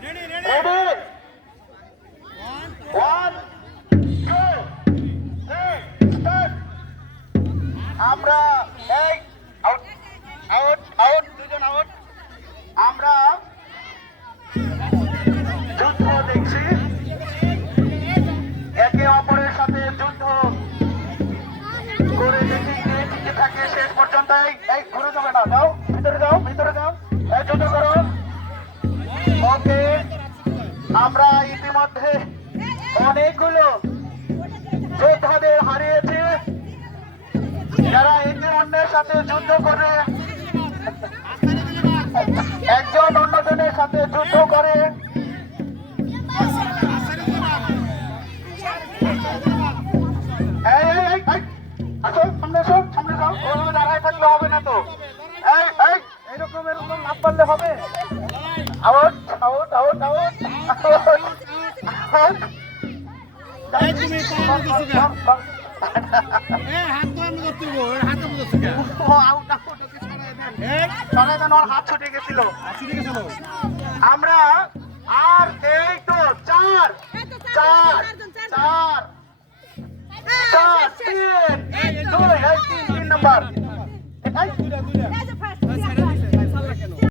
Ready one two three start আমরা এই out out out দুজন আউট আমরা যুদ্ধ দেখছি একে অপরের সাথে যুদ্ধ করে দেখি কে থাকে শেষ পর্যন্ত এই ঘুরে যাবে না যাও আমরা ইতিমধ্যে অনেকগুলো যোদ্ধাদের হারিয়েছি। যারা একে অন্যের সাথে যুদ্ধ করে, একজন অন্যজনের সাথে যুদ্ধ করে আসো আসো, সামনে ওইভাবে দাঁড়ায় থাকলে হবে না তো। এই এই এরকম এরকম লাভ পারলে হবে। Out out out out out আমরা আর এই তো চার চার চার চার তিন দুই তিন তিন নাম্বার।